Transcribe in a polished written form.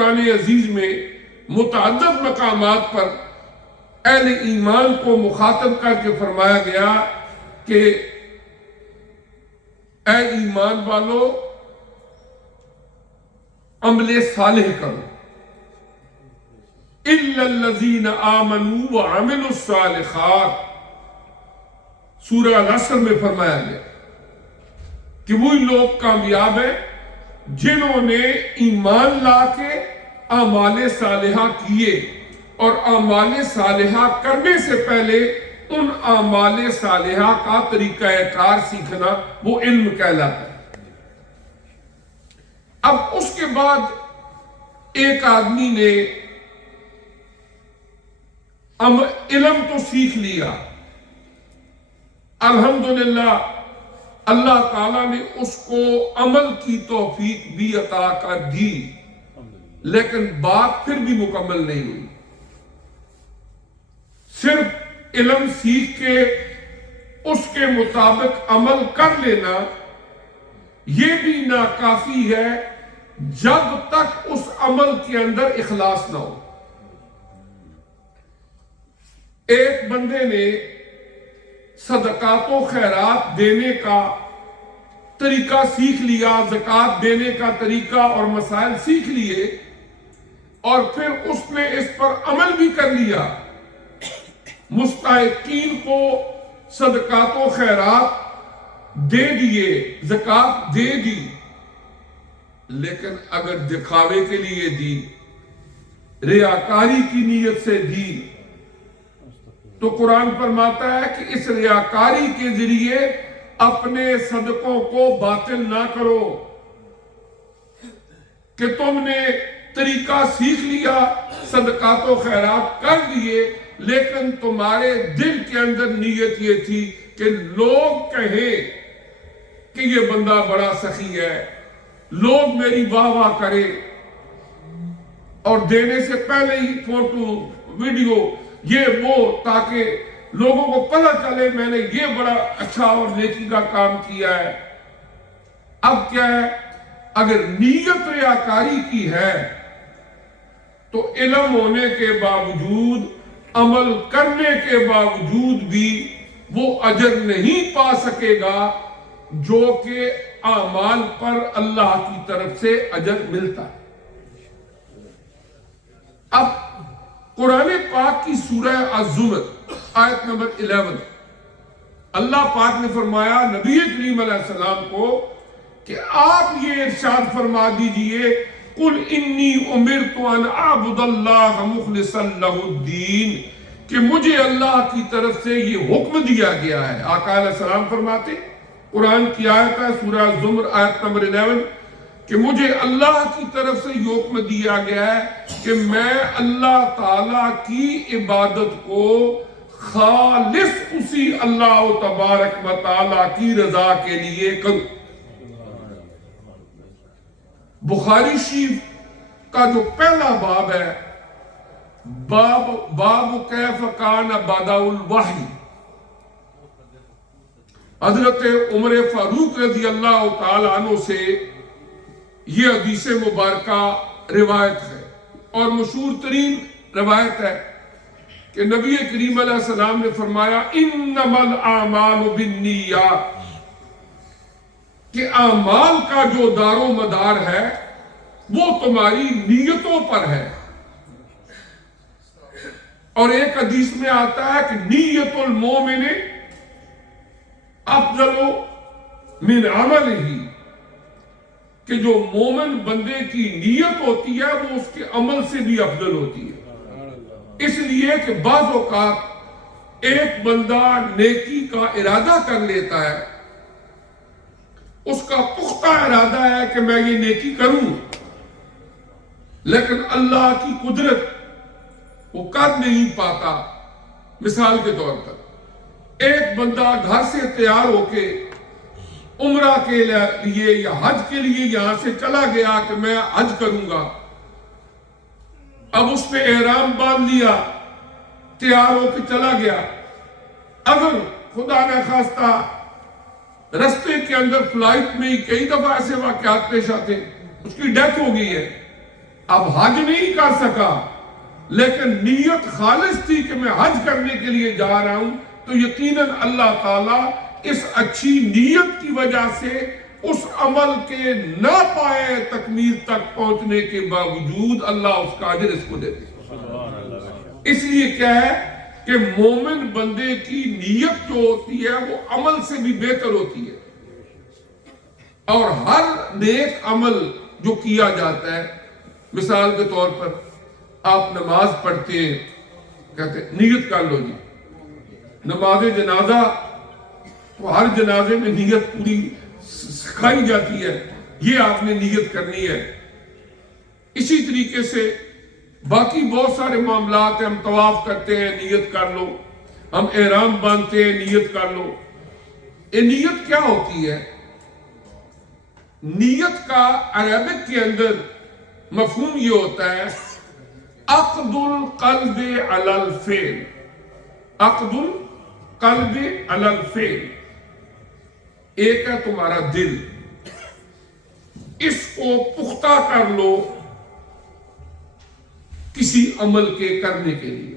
قرآن عزیز میں متعدد مقامات پر اہل ایمان کو مخاطب کر کے فرمایا گیا کہ اے ایمان والو عمل صالح کرو، الا الذین آمنوا وعملوا الصالحات، سورہ العصر میں فرمایا گیا کہ وہی لوگ کامیاب ہیں جنہوں نے ایمان لا کے اعمال صالحہ کیے، اور اعمال صالحہ کرنے سے پہلے ان اعمال صالحہ کا طریقہ کار سیکھنا وہ علم کہلاتا ہے۔ اب اس کے بعد ایک آدمی نے علم تو سیکھ لیا، الحمدللہ اللہ تعالیٰ نے اس کو عمل کی توفیق بھی عطا کر دی، لیکن بات پھر بھی مکمل نہیں ہوئی۔ صرف علم سیکھ کے اس کے مطابق عمل کر لینا یہ بھی ناکافی ہے جب تک اس عمل کے اندر اخلاص نہ ہو۔ ایک بندے نے صدقات و خیرات دینے کا طریقہ سیکھ لیا، زکوٰۃ دینے کا طریقہ اور مسائل سیکھ لیے، اور پھر اس نے اس پر عمل بھی کر لیا، مستحقین کو صدقات و خیرات دے دیے، زکوٰۃ دے دی، لیکن اگر دکھاوے کے لیے دی، ریاکاری کی نیت سے دی، تو قرآن فرماتا ہے کہ اس ریاکاری کے ذریعے اپنے صدقوں کو باطل نہ کرو، کہ تم نے طریقہ سیکھ لیا، صدقات و خیرات کر دیے، لیکن تمہارے دل کے اندر نیت یہ تھی کہ لوگ کہیں کہ یہ بندہ بڑا سخی ہے، لوگ میری واہ واہ کرے، اور دینے سے پہلے ہی فوٹو ویڈیو یہ وہ، تاکہ لوگوں کو پتہ چلے میں نے یہ بڑا اچھا اور نیکی کا کام کیا ہے۔ اب کیا ہے، اگر نیت ریاکاری کی ہے تو علم ہونے کے باوجود، عمل کرنے کے باوجود بھی وہ اجر نہیں پا سکے گا جو کہ اعمال پر اللہ کی طرف سے اجر ملتا ہے۔ اب قرآن پاک کی سورہ الزمر آیت نمبر 11، اللہ پاک نے فرمایا نبی کریم علیہ السلام کو کہ آپ یہ ارشاد فرما دیجئے، قُلْ إِنِّي أُمِرْتُ أَنْ أَعْبُدَ اللَّهَ مُخْلِصًا لَهُ الدِّينَ، کہ مجھے اللہ کی طرف سے یہ حکم دیا گیا ہے۔ آقا علیہ السلام فرماتے، قرآن کی آیت ہے سورہ الزمر آیت نمبر 11، کہ مجھے اللہ کی طرف سے یہ حکم دیا گیا ہے کہ میں اللہ تعالیٰ کی عبادت کو خالص اسی اللہ تبارک و تعالیٰ کی رضا کے لیے کروں۔ بخاری شریف کا جو پہلا باب ہے، باب کیف کان بدء الوحی، حضرت عمر فاروق رضی اللہ تعالیٰ عنہ سے یہ حدیث مبارکہ روایت ہے، اور مشہور ترین روایت ہے کہ نبی کریم علیہ السلام نے فرمایا انما الاعمال بالنیات، کہ اعمال کا جو دار و مدار ہے وہ تمہاری نیتوں پر ہے۔ اور ایک حدیث میں آتا ہے کہ نیت المومن افضل من عملہ، کہ جو مومن بندے کی نیت ہوتی ہے وہ اس کے عمل سے بھی افضل ہوتی ہے۔ اس لیے کہ بعض اوقات ایک بندہ نیکی کا ارادہ کر لیتا ہے، اس کا پختہ ارادہ ہے کہ میں یہ نیکی کروں، لیکن اللہ کی قدرت وہ کر نہیں پاتا۔ مثال کے طور پر ایک بندہ گھر سے تیار ہو کے عمرہ کے لیے یا حج کے لیے یہاں سے چلا گیا کہ میں حج کروں گا، اب اس نے احرام باندھ لیا، تیار ہو کے چلا گیا، اگر خدا نہ خواستہ رستے کے اندر فلائٹ میں ہی کئی دفعہ ایسے واقعات پیش آتے، اس کی ڈیتھ ہو گئی ہے، اب حج نہیں کر سکا لیکن نیت خالص تھی کہ میں حج کرنے کے لیے جا رہا ہوں، تو یقیناً اللہ تعالیٰ اس اچھی نیت کی وجہ سے اس عمل کے نہ پائے تکمیل تک پہنچنے کے باوجود اللہ اس کا اجر اس کو دیتے ہیں۔ اس لیے کیا ہے کہ مومن بندے کی نیت جو ہوتی ہے وہ عمل سے بھی بہتر ہوتی ہے، اور ہر نیک عمل جو کیا جاتا ہے، مثال کے طور پر آپ نماز پڑھتے ہیں، کہتے ہیں نیت کر لو جی، نماز جنازہ تو ہر جنازے میں نیت پوری سکھائی جاتی ہے، یہ آپ نے نیت کرنی ہے۔ اسی طریقے سے باقی بہت سارے معاملات ہیں، ہم طواف کرتے ہیں نیت کر لو، ہم احرام باندھتے ہیں نیت کر لو۔ یہ نیت کیا ہوتی ہے؟ نیت کا عربک کے اندر مفہوم یہ ہوتا ہے عقد القلب علی الفعل، عقد القلب علی الفعل۔ ایک ہے تمہارا دل، اس کو پختہ کر لو کسی عمل کے کرنے کے لیے،